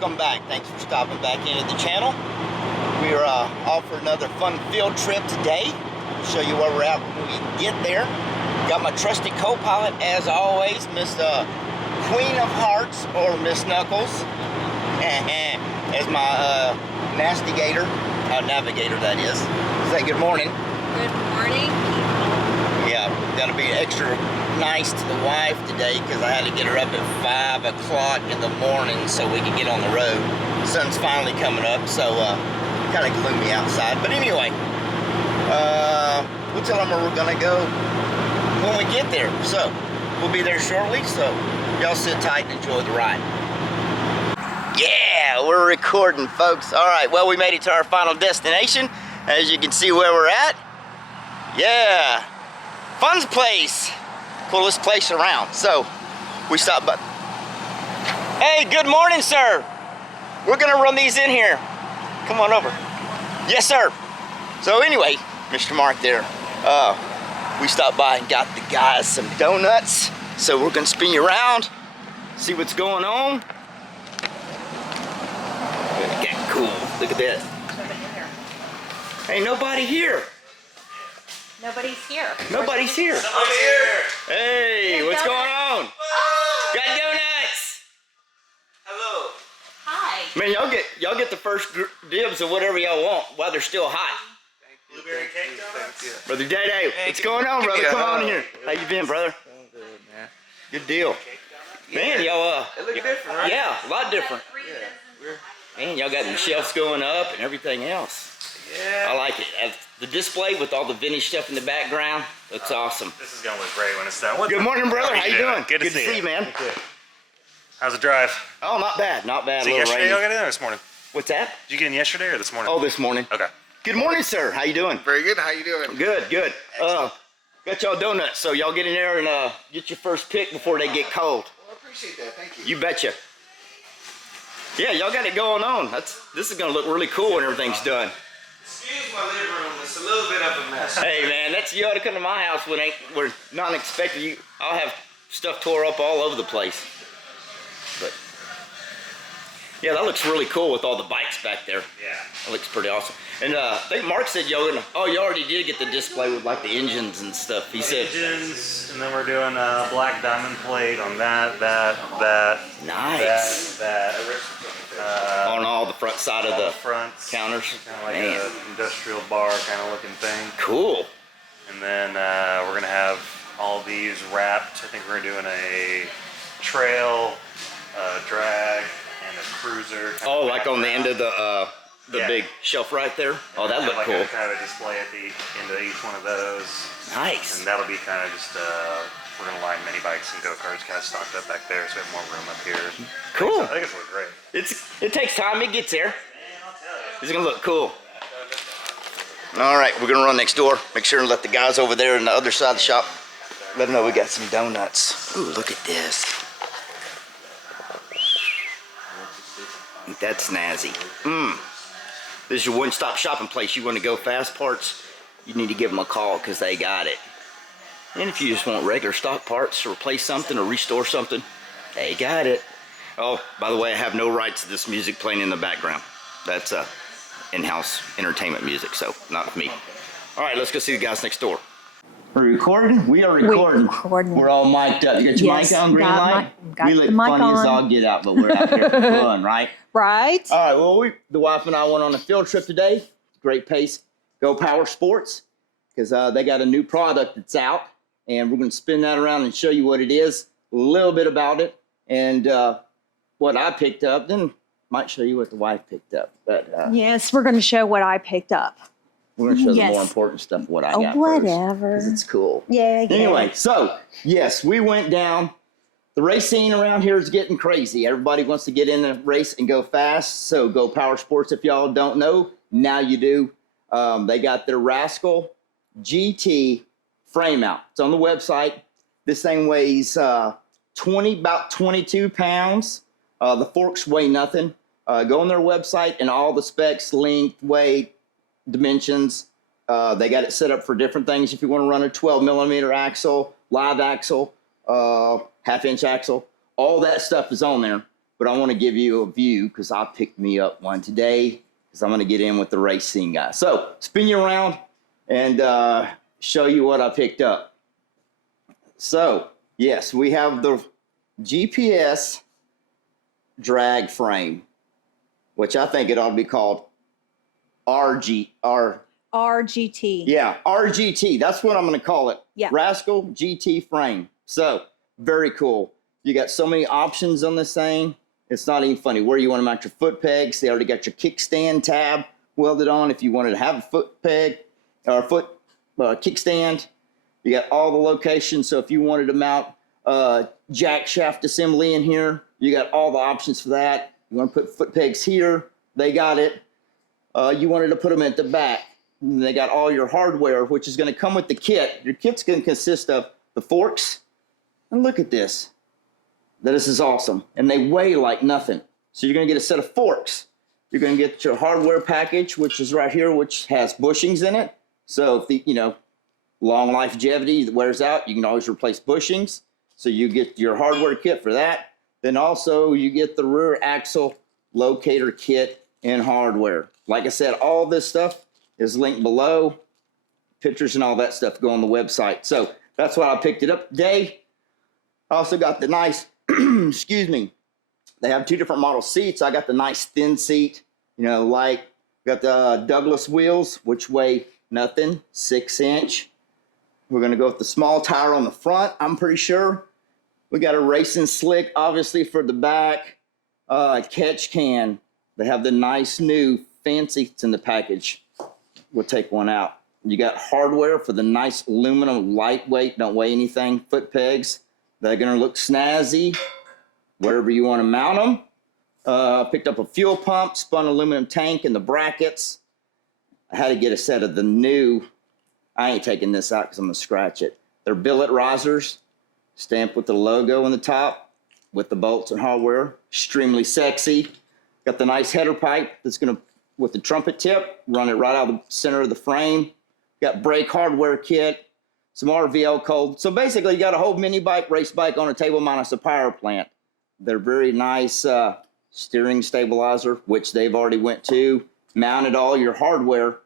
welcome back. Thanks for stopping back into the channel. We're off for another fun field trip today. We'll show you where we're at when we get there. Got my trusty co-pilot, as always, Miss Queen of Hearts, or Miss Knuckles, as my navigator, that is. Say good morning. Good morning, people. Yeah, gotta be extra nice to the wife today because I had to get her up at 5 o'clock in the morning so we could get on the road. The sun's finally coming up, so kind of gloomy outside. But anyway, we'll tell them where we're gonna go when we get there. So we'll be there shortly, so y'all sit tight and enjoy the ride. Yeah, we're recording, folks. All right, well, we made it to our final destination. As you can see where we're at. Yeah, Fun's place. Coolest place around. So we stopped by. Hey, good morning, sir. We're gonna run these in here. Come on over. Yes, sir. So anyway, Mr. Mark there, we stopped by and got the guys some donuts. So we're gonna spin you around, see what's going on. Okay, cool. Look at that. Ain't nobody here. Nobody's here. Nobody's here. Somebody's here. Hey, what's going on? Oh! Got donuts. Hello. Hi. Man, y'all get the first dibs of whatever y'all want while they're still hot. Blueberry cake donuts. Brother Day, what's going on, brother? Come on here. How you been, brother? Good, man. Good deal. Man, y'all It looks different, right? yeah, a lot different. Man, y'all got the shelves going up and everything else. Yeah. I like it. The display with all the vintage stuff in the background, looks awesome. This is gonna look great when it's done. Good morning, brother. How you doing? Good to see you, man. How's the drive? Oh, not bad, not bad. Was A it little yesterday rainy. y'all got in or this morning? What's that? Did you get in yesterday or this morning? Oh, this morning. Okay. Good morning, sir. How you doing? Very good. How you doing? Good, good. Got y'all donuts, so y'all get in there and get your first pick before they get cold. Well, I appreciate that. Thank you. You betcha. Yeah, y'all got it going on. This is gonna look really cool when everything's done. Excuse my living room. It's a little bit of a mess. Hey man, you ought to come to my house when we're not expecting you. I'll have stuff tore up all over the place. But yeah, that looks really cool with all the bikes back there. Yeah. That looks pretty awesome. And I think Mark said you already did get the display with like the engines and stuff. He said Engines, and then we're doing a black diamond plate on that, nice. that. On all the front side of the fronts. counters. Kind of like Man. an industrial bar kind of looking thing. Cool. And then we're gonna have all these wrapped. I think we're doing a trail, drag, and a cruiser. Oh, like on the end of the Yeah. big shelf right there. Oh, that Have looked like cool. a kind of a display at the end of each one of those. Nice. And that'll be kind of just, we're going to line mini bikes and go-karts kind of stocked up back there, so we have more room up here. Cool. I think it's look great. It takes time. It gets there. Man, I'll tell you. It's gonna look cool. All right, we're gonna run next door. Make sure and let the guys over there on the other side of the shop let them know we got some donuts. Ooh, look at this. Ain't that snazzy? This is your one-stop shopping place. You want to go fast parts, you need to give them a call because they got it. And if you just want regular stock parts to replace something or restore something, they got it. Oh, by the way, I have no rights to this music playing in the background. That's in-house entertainment music, so not me. All right, let's go see the guys next door. We're recording? We are recording. We're all mic'd up. You got your mic on, green light? Got the mic funny as on. all get out, but we're out here for fun, right? Right? All right, well, the wife and I went on a field trip today. Great pace. Go Power Sports, because they got a new product that's out, and we're going to spin that around and show you what it is, a little bit about it, and what I picked up. Then might show you what the wife picked up. But Yes, we're going to show what I picked up. we're going to show the Yes. more important stuff, what I Oh, got whatever. because it's cool. Yeah, yeah. Anyway, so, yes, we went down. The race scene around here is getting crazy. Everybody wants to get in the race and go fast. So Go Power Sports, if y'all don't know, now you do. They got their Rascal GT frame out. It's on the website. This thing weighs about 22 pounds. The forks weigh nothing. Go on their website and all the specs, length, weight, dimensions. They got it set up for different things. If you want to run a 12 millimeter axle, live axle, half-inch axle, all that stuff is on there. but I want to give you a view because I picked me up one today because I'm going to get in with the racing guy. So spin you around and show you what I picked up. So yes, we have the GPS drag frame, which I think it ought to be called RGT. Yeah, RGT. That's what I'm going to call it. Yeah. Rascal GT frame. So very cool. You got so many options on this thing. It's not even funny. Where you want to mount your foot pegs. They already got your kickstand tab welded on. If you wanted to have a foot peg or foot kickstand, you got all the locations. So if you wanted to mount jack shaft assembly in here, you got all the options for that. You want to put foot pegs here, they got it. You wanted to put them at the back. They got all your hardware, which is going to come with the kit. Your kit's going to consist of the forks. And look at this. This is awesome. And they weigh like nothing. So you're going to get a set of forks. You're going to get your hardware package, which is right here, which has bushings in it. So if the, long longevity that wears out, you can always replace bushings. So you get your hardware kit for that. Then also you get the rear axle locator kit and hardware. Like I said, all this stuff is linked below. Pictures and all that stuff go on the website. So that's why I picked it up today. I also got the nice, excuse me, they have two different model seats. I got the nice thin seat, got the Douglas wheels, which weigh nothing, 6-inch. We're going to go with the small tire on the front, I'm pretty sure. We got a racing slick, obviously, for the back. Catch can. They have the nice new fancy, it's in the package. We'll take one out. You got hardware for the nice aluminum, lightweight, don't weigh anything, foot pegs. They're going to look snazzy wherever you want to mount them. Picked up a fuel pump, spun aluminum tank, and the brackets. I had to get a set of the new, I ain't taking this out because I'm going to scratch it. They're billet risers, stamped with the logo on the top, with the bolts and hardware. Extremely sexy. Got the nice header pipe that's going to, with the trumpet tip, run it right out of the center of the frame. Got brake hardware kit. Some RVL code. So basically, you got a whole mini bike, race bike on a table minus a power plant. They're very nice steering stabilizer, which they've already went to. Mounted all your hardware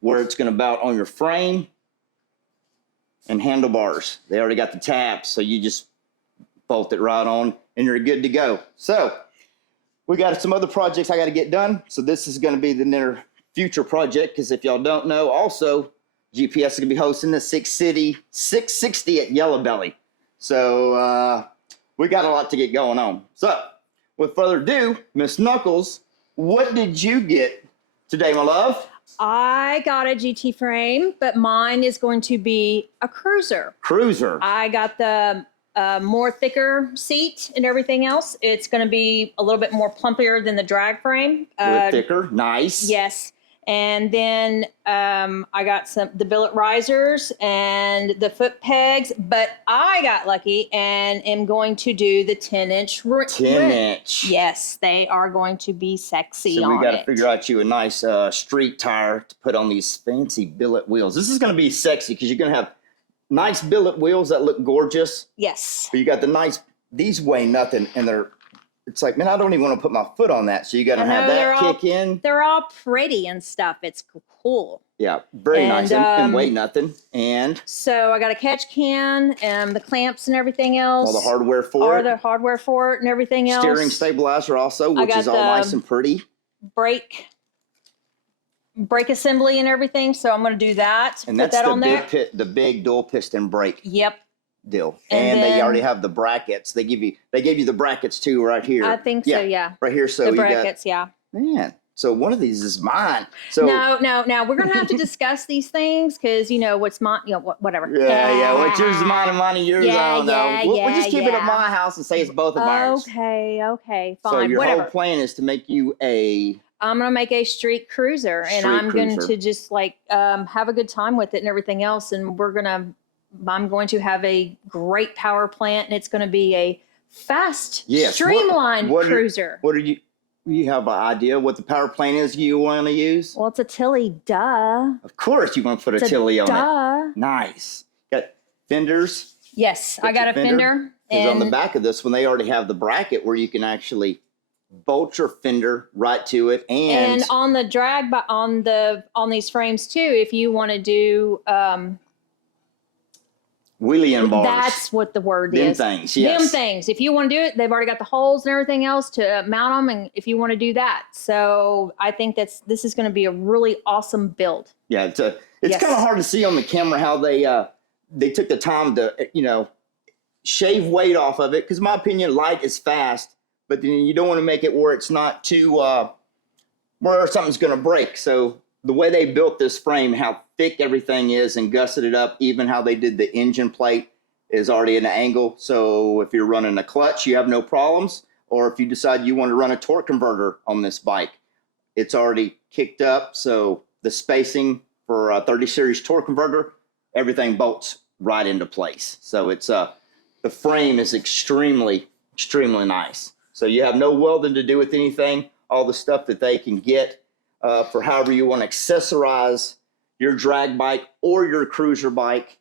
where it's going to mount on your frame and handlebars. They already got the tabs, so you just bolt it right on, and you're good to go. So we got some other projects I got to get done. So this is going to be the near future project, because if y'all don't know, also GPS is going to be hosting the 660 at Yellow Belly. So we got a lot to get going on. So with further ado, Miss Knuckles, what did you get today, my love? I got a GT frame, but mine is going to be a cruiser. Cruiser. I got the more thicker seat and everything else. It's going to be a little bit more plumpier than the drag frame. Thicker. Nice. Yes. And then I got the billet risers and the foot pegs, but I got lucky and am going to do the 10-inch. 10-inch. Yes, they are going to be sexy on it. So we got to figure out you a nice street tire to put on these fancy billet wheels. This is going to be sexy because you're going to have nice billet wheels that look gorgeous. Yes. But you got the nice, these weigh nothing, and it's like, man, I don't even want to put my foot on that. So you got to have that kick in. They're all pretty and stuff. It's cool. Yeah, very nice and weigh nothing. And so I got a catch can and the clamps and everything else. all the hardware for it. The hardware for it and everything else. Steering stabilizer also, which is all nice and pretty. Brake assembly and everything. So I'm going to do that. And put that's that on there. the big dual piston brake. Yep. Deal. And they then, already have the brackets. They gave you the brackets too right here. I think so, yeah. Right here. So the you brackets, got, man. So one of these is mine. So no, we're gonna have to discuss these things because what's mine, whatever. Yeah. Which is mine and mine and yours. I don't know. We'll just keep it at my house and say it's both of ours. Okay, fine. So your whatever. whole plan is to make you I'm gonna make a street cruiser, and I'm going to just have a good time with it and everything else, and I'm going to have a great power plant, and it's going to be a fast, streamlined cruiser. What are you have an idea what the power plant is you want to use? Well, it's a Tilly, duh. Of course you want to put a Tilly on it. Nice. Got fenders. Yes, I got a fender, Because on the And back of this one, they already have the bracket where you can actually bolt your fender right to it. and on the drag, but on these frames too, if you want to do wheelie in bars. that's what the word Them is. things, yes. Them things. If you want to do it, they've already got the holes and everything else to mount them. And if you want to do that, so I think this is going to be a really awesome build. Yeah, it's Yes. kind of hard to see on the camera how they took the time to shave weight off of it. Because in my opinion, light is fast, but then you don't want to make it where it's not too where something's going to break. So the way they built this frame, how thick everything is and gusseted it up, even how they did the engine plate is already at an angle. So if you're running a clutch, you have no problems. Or if you decide you want to run a torque converter on this bike, it's already kicked up. So the spacing for a 30 series torque converter, everything bolts right into place. So it's the frame is extremely, extremely nice. So you have no welding to do with anything. All the stuff that they can get for however you want to accessorize your drag bike or your cruiser bike.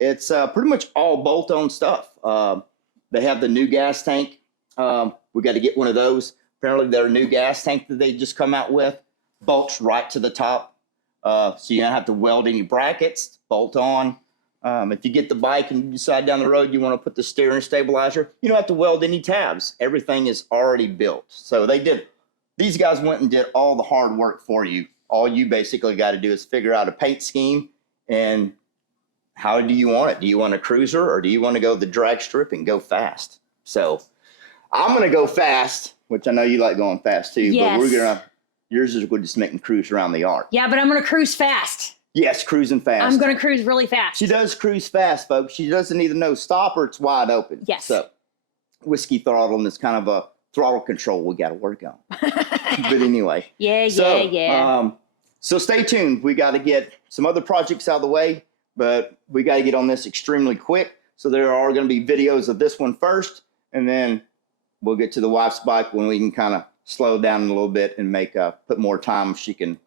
It's pretty much all bolt-on stuff. They have the new gas tank. We got to get one of those. Apparently their new gas tank that they just come out with bolts right to the top. So you don't have to weld any brackets, bolt on. If you get the bike and you decide down the road you want to put the steering stabilizer, you don't have to weld any tabs. Everything is already built. So these guys went and did all the hard work for you. All you basically got to do is figure out a paint scheme and how do you want it? Do you want a cruiser or do you want to go the drag strip and go fast? So I'm going to go fast, which I know you like going fast too, Yes. but yours is we're just making cruise around the yard. Yeah, but I'm going to cruise fast. Yes, cruising fast. I'm going to cruise really fast. She does cruise fast, folks. She doesn't either know stop or it's wide open. Yes. So whiskey throttle, and it's kind of a throttle control we got to work on. But anyway. Yeah. So stay tuned. We got to get some other projects out of the way, but we got to get on this extremely quick. So there are going to be videos of this one first, and then we'll get to the wife's bike when we can kind of slow down a little bit and put more time. She can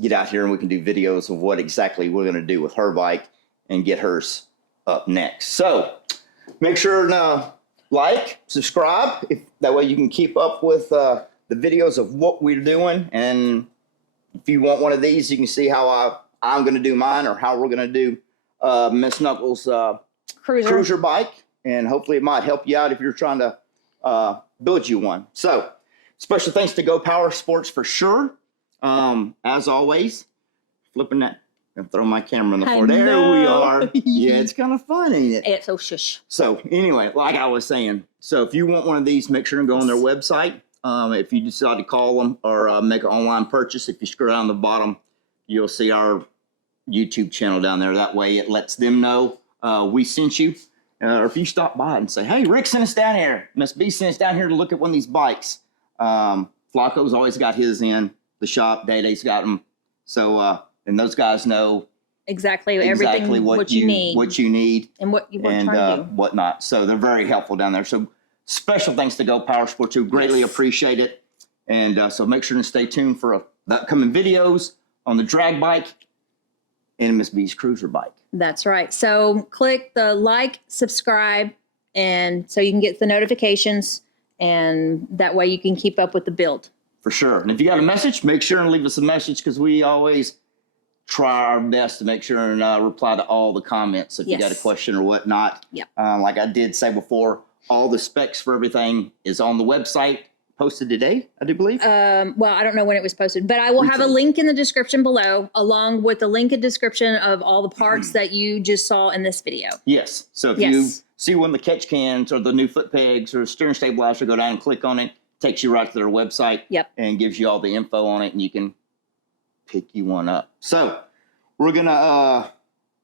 get out here and we can do videos of what exactly we're going to do with her bike and get hers up next. So make sure to like, subscribe. That way you can keep up with the videos of what we're doing. And if you want one of these, you can see how I'm going to do mine or how we're going to do Miss Knuckles' cruiser bike. And hopefully it might help you out if you're trying to build you one. So special thanks to Go Power Sports for sure. As always, flipping that and throw my camera on the floor. There we are. Yeah, it's kind of fun, ain't it? It's so shush. So anyway, like I was saying, so if you want one of these, make sure and go on their website. If you decide to call them or make an online purchase, if you scroll down the bottom, you'll see our YouTube channel down there. That way it lets them know we sent you. Or if you stop by and say, hey, Rick sent us down here. Miss B sent us down here to look at one of these bikes. Flacco's always got his in the shop. Day-Day's got them. So, and those guys know exactly everything what you need and what you're trying to do. Whatnot. So they're very helpful down there. So special thanks to Go Power Sports, who greatly appreciate it. And so make sure to stay tuned for the upcoming videos on the drag bike and Miss B's cruiser bike. That's right. So click the like, subscribe, and so you can get the notifications, and that way you can keep up with the build. For sure. And if you got a message, make sure and leave us a message, because we always try our best to make sure and reply to all the comments if you got a question or whatnot. Yep. Like I did say before, all the specs for everything is on the website, posted today, I do believe. Well, I don't know when it was posted, but I will have a link in the description below, along with the link and description of all the parts that you just saw in this video. Yes. So if you see one of the catch cans or the new foot pegs or steering stabilizer, go down and click on it. Takes you right to their website. Yep. And gives you all the info on it, and you can pick you one up. So we're gonna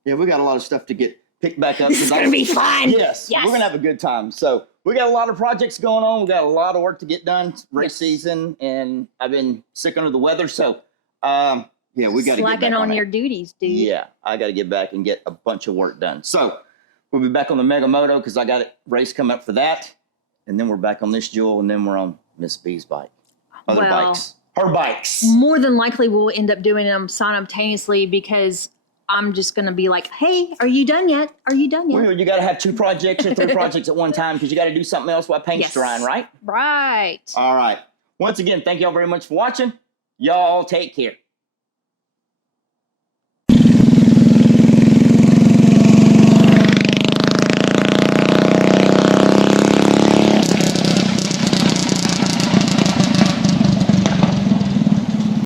we got a lot of stuff to get picked back up. It's gonna be fun. Yes, we're gonna have a good time. So we got a lot of projects going on. We got a lot of work to get done. Race season, and I've been sick under the weather, so we got to get slacking on your duties, dude. Yeah, I got to get back and get a bunch of work done. So we'll be back on the Mega Moto because I got a race coming up for that, and then we're back on this Jewel, and then we're on Miss B's bike. Other bikes. Her bikes. More than likely, we'll end up doing them simultaneously because I'm just going to be like, hey, are you done yet? Are you done yet? Well, you got to have 2 projects or 3 projects at one time because you got to do something else while paint's drying, right? Right. All right. Once again, thank y'all very much for watching. Y'all take care.